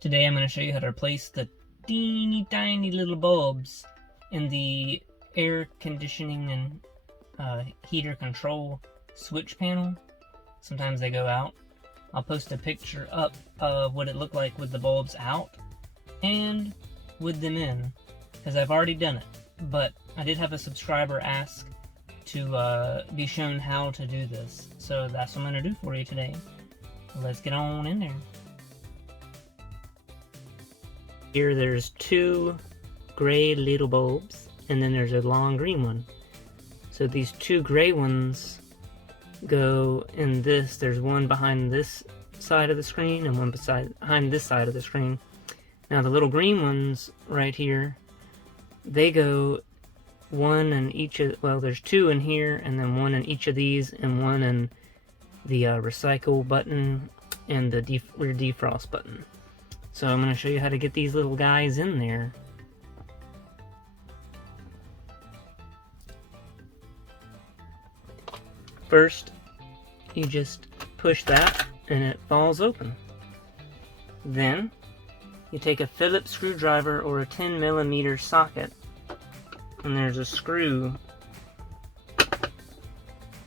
Today I'm going to show you how to replace the teeny tiny little bulbs in the air conditioning and heater control switch panel. Sometimes they go out. I'll post a picture up of what it looked like with the bulbs out and with them in, because I've already done it. But I did have a subscriber ask to be shown how to do this, so that's what I'm going to do for you today. Let's get on in there. Here there's two gray little bulbs, and then there's a long green one. So these two gray ones go in this. There's one behind this side of the screen and one behind this side of the screen. Now the little green ones right here, they go one in each of, well, there's two in here, and then one in each of these, and one in the recycle button and the rear defrost button. So I'm going to show you how to get these little guys in there. First, you just push that and it falls open. Then, you take a Phillips screwdriver or a 10mm socket, and there's a screw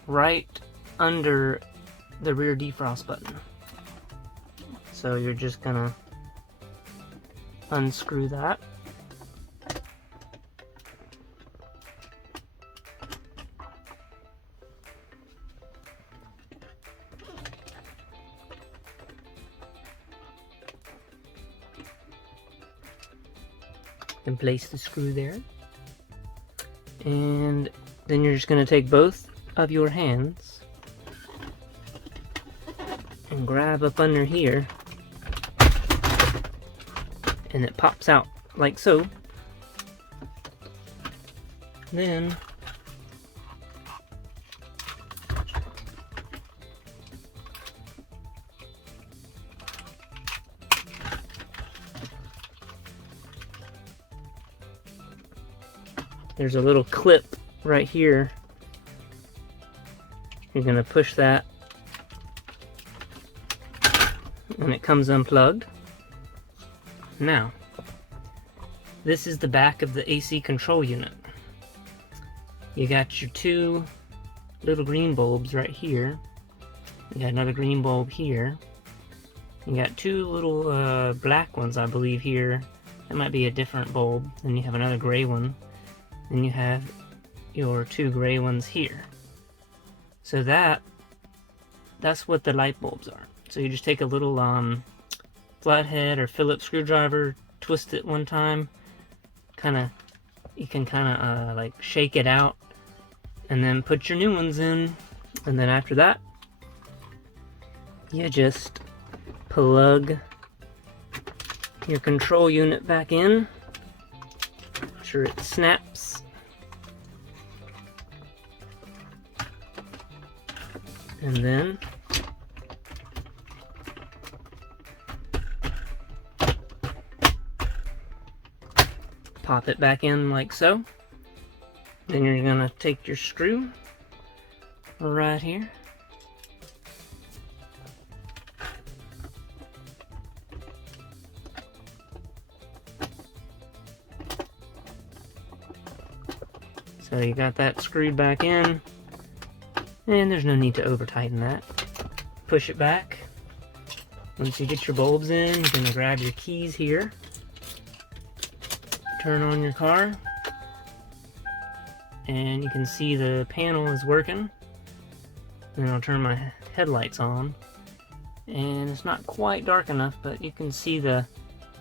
right under the rear defrost button. So you're just gonna unscrew that. And place the screw there. And then you're just going to take both of your hands and grab up under here, and it pops out like so. Then there's a little clip right here. You're going to push that and it comes unplugged. Now, this is the back of the AC control unit. You got your two little green bulbs right here. You got another green bulb here. You got two little black ones, I believe, here. That might be a different bulb. Then you have another gray one. Then you have your two gray ones here. So that's what the light bulbs are. So you just take a little flathead or Phillips screwdriver, twist it one time, you can like shake it out, and then put your new ones in. And then after that, you just plug your control unit back in. Make sure it snaps. And then pop it back in like so. Then you're gonna take your screw right here. So you got that screwed back in, and there's no need to over tighten that. Push it back. Once you get your bulbs in, you're gonna grab your keys here. Turn on your car, and you can see the panel is working. Then I'll turn my headlights on, and it's not quite dark enough, but you can see the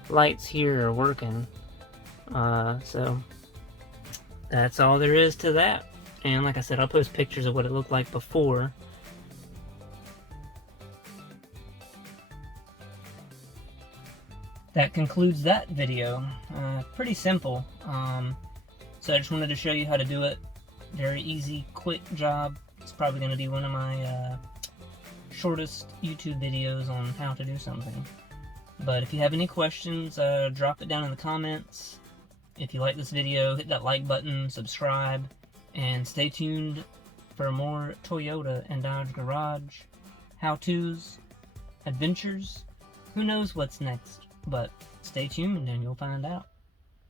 lights here are working. So that's all there is to that. And like I said, I'll post pictures of what it looked like before. That concludes that video. Pretty simple. So I just wanted to show you how to do it. Very easy, quick job. It's probably going to be one of my shortest YouTube videos on how to do something. But if you have any questions, drop it down in the comments. If you like this video, hit that like button, subscribe, and stay tuned for more Toyota and Dodge Garage how-tos, adventures. Who knows what's next? But stay tuned and you'll find out.